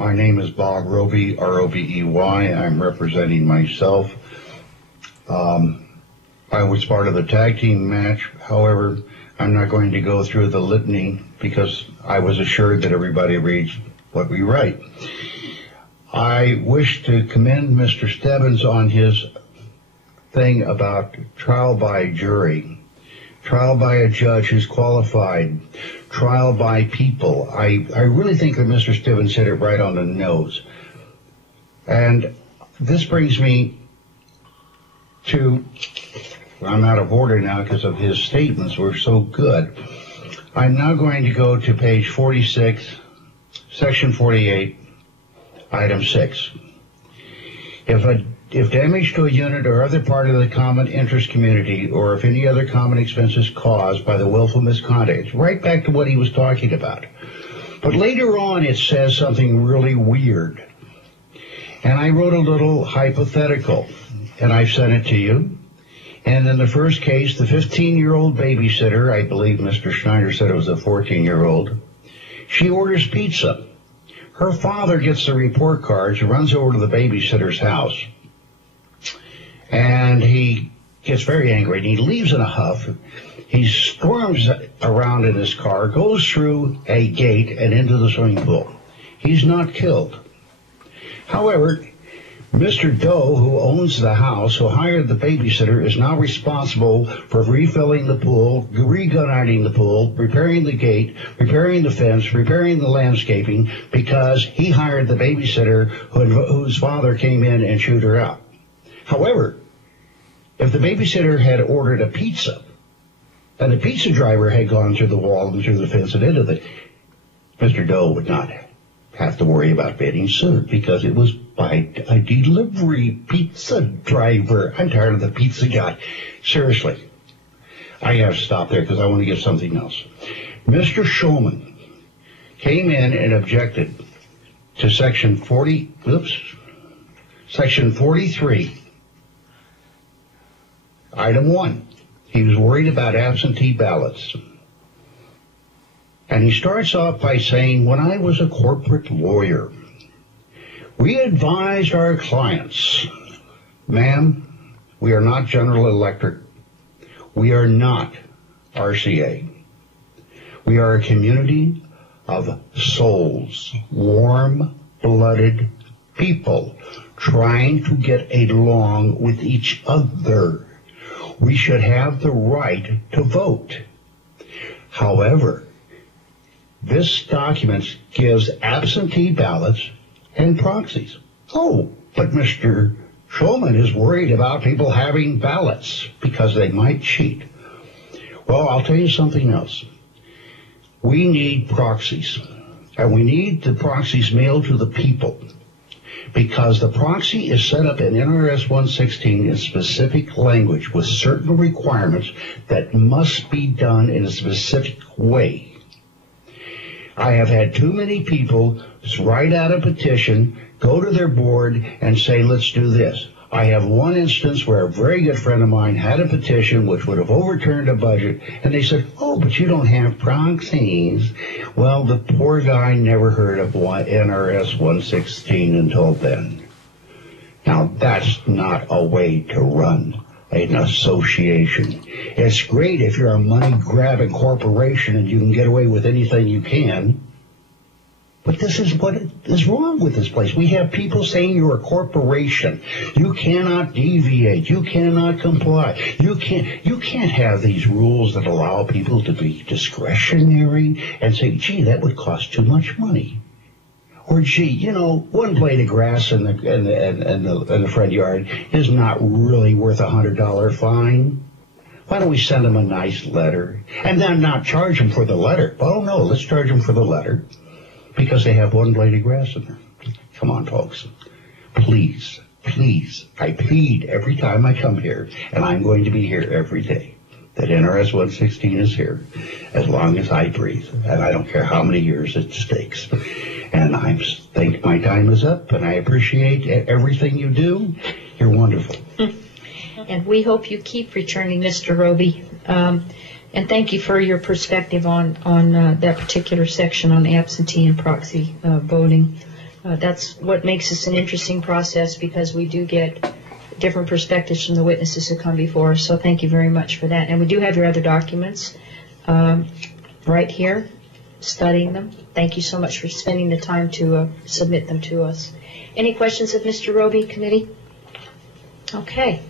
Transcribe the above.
My name is Bob Robey, R-O-B-E-Y. I'm representing myself. I was part of the tag team match. However, I'm not going to go through the litany because I was assured that everybody reads what we write. I wish to commend Mr. Stebbins on his thing about trial by jury, trial by a judge who's qualified, trial by people. I really think that Mr. Stebbins hit it right on the nose. And this brings me to, I'm out of order now because of his statements were so good. I'm now going to go to page 46, section 48, item 6. If damage to a unit or other part of the common interest community, or if any other common expense is caused by the willful misconduct, it's right back to what he was talking about. But later on it says something really weird. And I wrote a little hypothetical, and I sent it to you. And in the first case, the 15-year-old babysitter, I believe Mr. Schneider said it was a 14-year-old, she orders pizza. Her father gets the report cards, runs over to the babysitter's house, and he gets very angry, and he leaves in a huff. He storms around in his car, goes through a gate and into the swimming pool. He's not killed. However, Mr. Doe, who owns the house, who hired the babysitter, is now responsible for refilling the pool, regunning the pool, repairing the gate, repairing the fence, repairing the landscaping, because he hired the babysitter whose father came in and chewed her out. However, if the babysitter had ordered a pizza, and the pizza driver had gone through the wall and through the fence and into the, Mr. Doe would not have to worry about getting sued because it was by a delivery pizza driver. I'm tired of the pizza guy. Seriously, I have to stop there because I want to get something else. Mr. Shulman came in and objected to section 43, item 1. He was worried about absentee ballots. And he starts off by saying, when I was a corporate lawyer, we advised our clients, ma'am, we are not General Electric. We are not RCA. We are a community of souls, warm-blooded people trying to get along with each other. We should have the right to vote. However, this document gives absentee ballots and proxies. Oh, but Mr. Shulman is worried about people having ballots because they might cheat. Well, I'll tell you something else. We need proxies, and we need the proxies mailed to the people, because the proxy is set up in NRS 116 in specific language with certain requirements that must be done in a specific way. I have had too many people write out a petition, go to their board, and say, let's do this. I have one instance where a very good friend of mine had a petition which would have overturned a budget, and they said, oh, but you don't have proxies. Well, the poor guy never heard of NRS 116 until then. Now, that's not a way to run an association. It's great if you're a money-grabbing corporation and you can get away with anything you can. But this is what is wrong with this place. We have people saying you're a corporation. You cannot deviate. You cannot comply. You can't have these rules that allow people to be discretionary and say, gee, that would cost too much money. Or, gee, you know, one blade of grass in the front yard is not really worth $100 fine. Why don't we send them a nice letter and then not charge them for the letter? Oh, no, let's charge them for the letter because they have one blade of grass in there. Come on, folks. Please, please, I plead every time I come here, and I'm going to be here every day, that NRS 116 is here as long as I breathe, and I don't care how many years it takes. And I think my time is up, and I appreciate everything you do. You're wonderful. And we hope you keep returning, Mr. Roby. And thank you for your perspective on that particular section on absentee and proxy voting. That's what makes this an interesting process, because we do get different perspectives from the witnesses who come before us. So thank you very much for that. And we do have your other documents right here, studying them. Thank you so much for spending the time to submit them to us. Any questions of Mr. Roby, committee? Okay.